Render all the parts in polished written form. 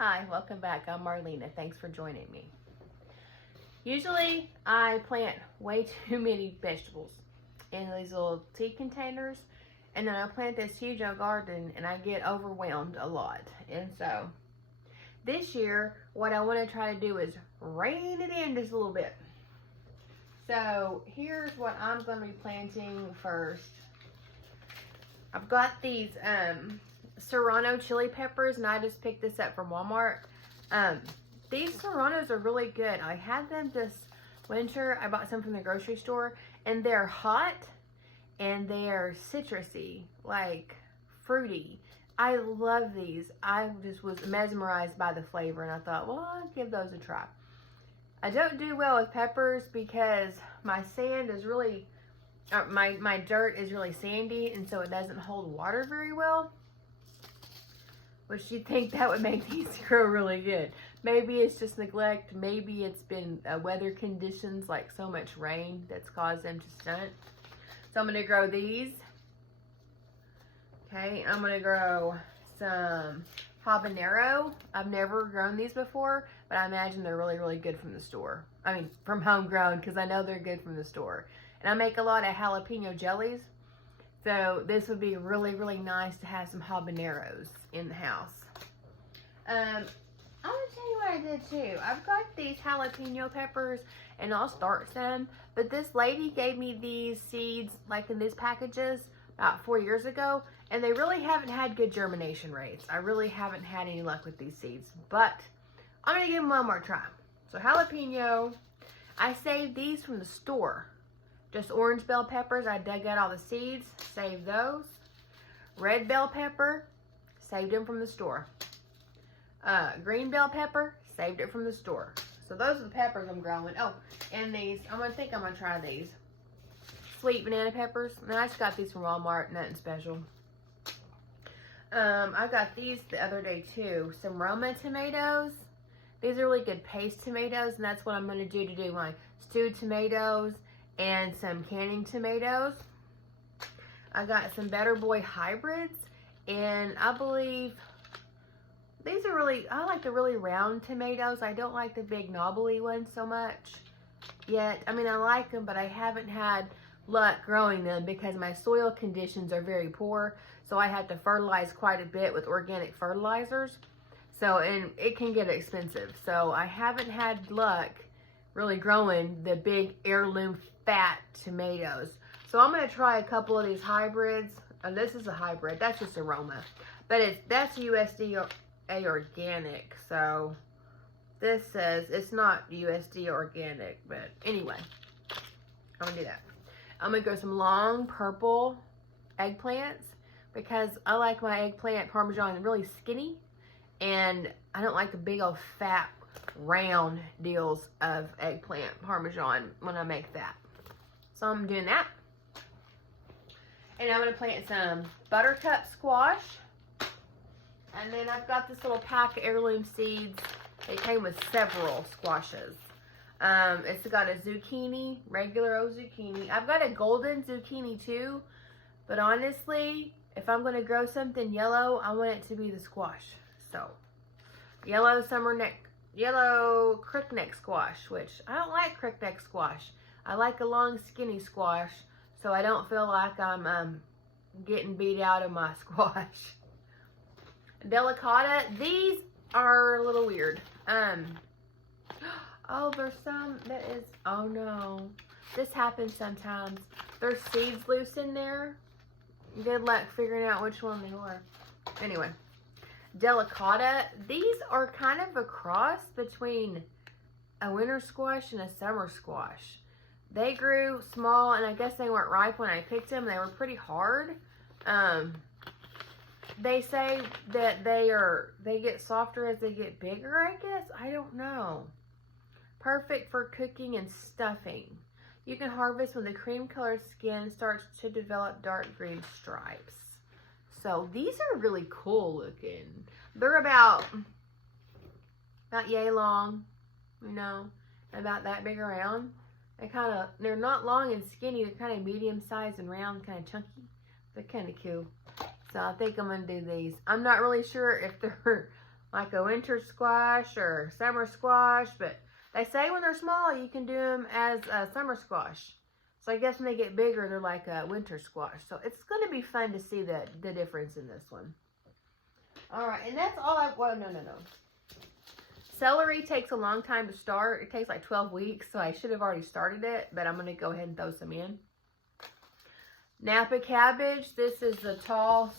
Hi, welcome back. I'm Marlena. Thanks for joining me. Usually I plant way too many vegetables in these little tea containers, and then I plant this huge old garden and I get overwhelmed a lot. And so this year what I want to try to do is rein it in just a little bit. So here's what I'm going to be planting first. I've got these Serrano chili peppers, and I just picked this up from Walmart. These Serranos are really good. I had them this winter. I bought some from the grocery store, and they're hot and they are citrusy, like fruity. I love these. I just was mesmerized by the flavor, and I thought, well, I'll give those a try. I don't do well with peppers because my sand is really, my dirt is really sandy, and so it doesn't hold water very well. Which you'd think that would make these grow really good. Maybe it's just neglect. Maybe it's been weather conditions, like so much rain, that's caused them to stunt. So I'm going to grow these. Okay, I'm going to grow some habanero. I've never grown these before, but I imagine they're really, really good from the store. I mean, from homegrown, because I know they're good from the store. And I make a lot of jalapeno jellies. So this would be really, really nice to have some habaneros in the house. I'm going to tell you what I did too. I've got these jalapeno peppers, and I'll start some. But this lady gave me these seeds, like in these packages, about 4 years ago. And they really haven't had good germination rates. I really haven't had any luck with these seeds. But I'm going to give them one more try. So jalapeno, I saved these from the store. Just orange bell peppers, I dug out all the seeds, saved those. Red bell pepper, saved them from the store. Green bell pepper, saved it from the store. So those are the peppers I'm growing. Oh, and these, I'm going to try these. Sweet banana peppers. And I just got these from Walmart, nothing special. I got these the other day too. Some Roma tomatoes. These are really good paste tomatoes, and that's what I'm going to do my stewed tomatoes and some canning tomatoes. I got some Better Boy hybrids, and I believe these are I like the really round tomatoes. I don't like the big knobbly ones so much yet. I mean, I like them, but I haven't had luck growing them because my soil conditions are very poor. So I have to fertilize quite a bit with organic fertilizers. So, and it can get expensive. So I haven't had luck really growing the big heirloom fat tomatoes. So I'm going to try a couple of these hybrids. This is a hybrid. That's just Aroma. But that's USDA organic. So this says it's not USDA organic. But anyway, I'm going to do that. I'm going to grow some long purple eggplants because I like my eggplant Parmesan really skinny. And I don't like the big old fat round deals of eggplant Parmesan when I make that. So I'm doing that. And I'm going to plant some buttercup squash. And then I've got this little pack of heirloom seeds. It came with several squashes. It's got a zucchini, regular old zucchini. I've got a golden zucchini too. But honestly, if I'm going to grow something yellow, I want it to be the squash. So, yellow crookneck squash, which I don't like crookneck squash. I like a long skinny squash, so I don't feel like I'm getting beat out of my squash. Delicata, these are a little weird. Oh, there's some that is, oh no. This happens sometimes. There's seeds loose in there. Good luck figuring out which one they were. Anyway. Delicata, these are kind of a cross between a winter squash and a summer squash. They grew small, and I guess they weren't ripe when I picked them. They were pretty hard. They say that they get softer as they get bigger, I guess. I don't know. Perfect for cooking and stuffing. You can harvest when the cream-colored skin starts to develop dark green stripes. So these are really cool looking. They're about yay long, you know, about that big around. They're not long and skinny. They're kind of medium sized and round, kind of chunky. They're kind of cool. So I think I'm going to do these. I'm not really sure if they're like a winter squash or summer squash, but they say when they're small, you can do them as a summer squash. So I guess when they get bigger, they're like a winter squash. So it's going to be fun to see the difference in this one. All right, and that's all well, no. Celery takes a long time to start. It takes like 12 weeks, so I should have already started it, but I'm going to go ahead and throw some in. Napa cabbage. This is the tall,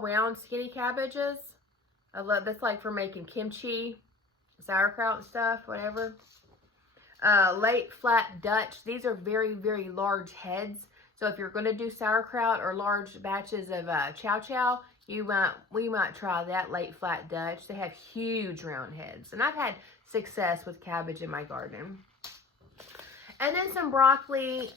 round, skinny cabbages. I love that's like for making kimchi, sauerkraut and stuff, whatever. Late flat Dutch. These are very, very large heads. So if you're going to do sauerkraut or large batches of chow chow, we might try that late flat Dutch. They have huge round heads. And I've had success with cabbage in my garden. And then some broccoli.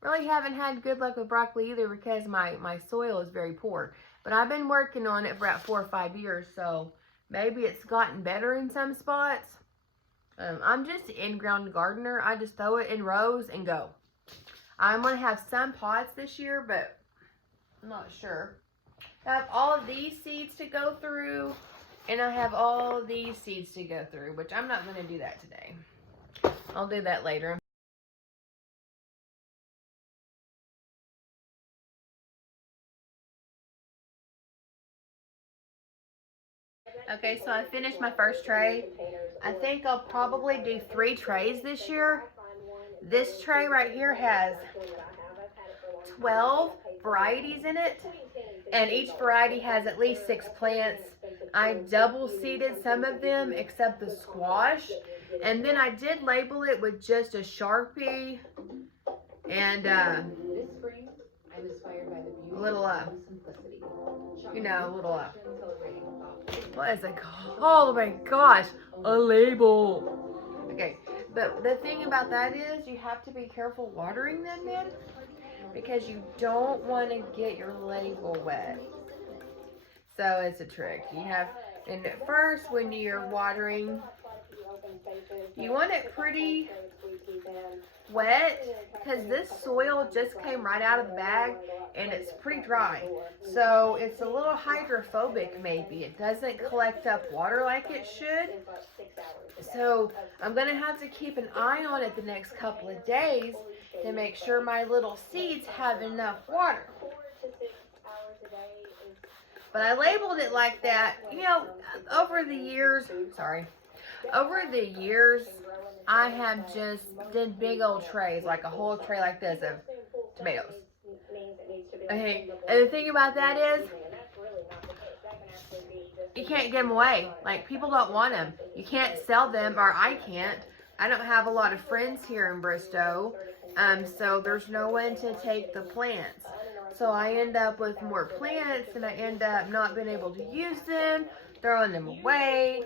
Really haven't had good luck with broccoli either because my soil is very poor. But I've been working on it for about 4 or 5 years, so maybe it's gotten better in some spots. I'm just an in-ground gardener. I just throw it in rows and go. I'm going to have some pots this year, but I'm not sure. I have all of these seeds to go through, and I have all of these seeds to go through, which I'm not going to do that today. I'll do that later. Okay, so I finished my first tray. I think I'll probably do 3 trays this year. This tray right here has 12 varieties in it, and each variety has at least 6 plants. I double seeded some of them except the squash, and then I did label it with just a Sharpie and a little what is it called? Oh my gosh, a label. Okay, but the thing about that is you have to be careful watering them then, because you don't want to get your label wet. So it's a trick. And at first when you're watering, you want it pretty wet because this soil just came right out of the bag and it's pretty dry. So it's a little hydrophobic maybe. It doesn't collect up water like it should. So I'm going to have to keep an eye on it the next couple of days to make sure my little seeds have enough water. But I labeled it like that. You know, over the years, I have just did big old trays, like a whole tray like this of tomatoes. Okay, and the thing about that is, you can't give them away. Like, people don't want them. You can't sell them, or I can't. I don't have a lot of friends here in Bristow, so there's no one to take the plants. So I end up with more plants, and I end up not being able to use them, throwing them away.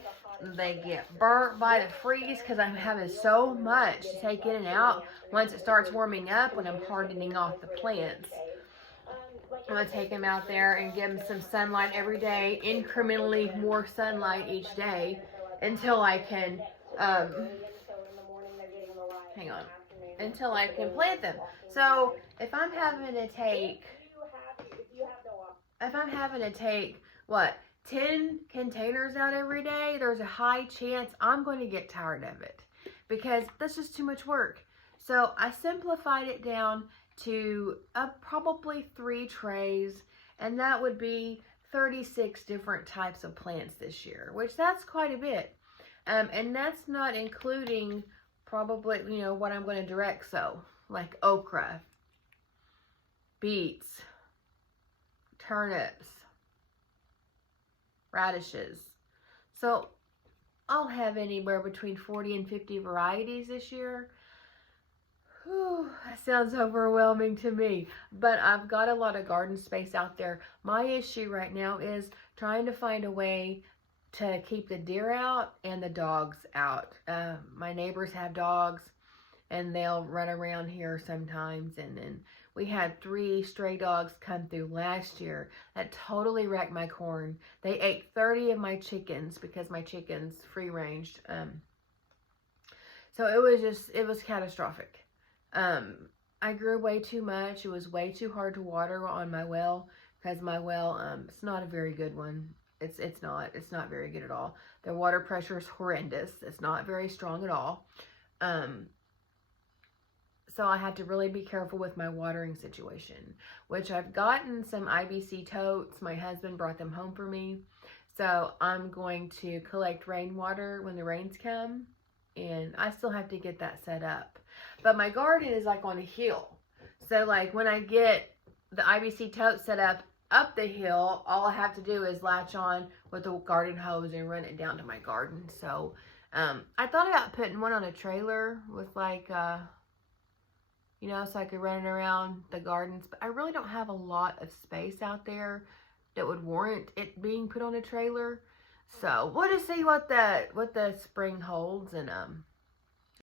They get burnt by the freeze because I'm having so much to take in and out once it starts warming up when I'm hardening off the plants. I'm going to take them out there and give them some sunlight every day, incrementally more sunlight each day until I can, until I can plant them. So if I'm having to take, what, 10 containers out every day, there's a high chance I'm going to get tired of it because that's just too much work. So I simplified it down to probably 3 trays, and that would be 36 different types of plants this year, which that's quite a bit. And that's not including probably, you know, what I'm going to direct sow, like okra, beets, turnips, radishes. So I'll have anywhere between 40 and 50 varieties this year. Whew, that sounds overwhelming to me, but I've got a lot of garden space out there. My issue right now is trying to find a way to keep the deer out and the dogs out. My neighbors have dogs, and they'll run around here sometimes, and then we had 3 stray dogs come through last year that totally wrecked my corn. They ate 30 of my chickens because my chickens free-ranged. So it was catastrophic. I grew way too much. It was way too hard to water on my well because my well, it's not a very good one. It's not very good at all. The water pressure is horrendous. It's not very strong at all. So I had to really be careful with my watering situation, which I've gotten some IBC totes. My husband brought them home for me. So I'm going to collect rainwater when the rains come, and I still have to get that set up. But my garden is like on a hill. So like when I get the IBC tote set up the hill, all I have to do is latch on with the garden hose and run it down to my garden. So I thought about putting one on a trailer with like, you know, so I could run it around the gardens. But I really don't have a lot of space out there that would warrant it being put on a trailer. So we'll just see what the spring holds, and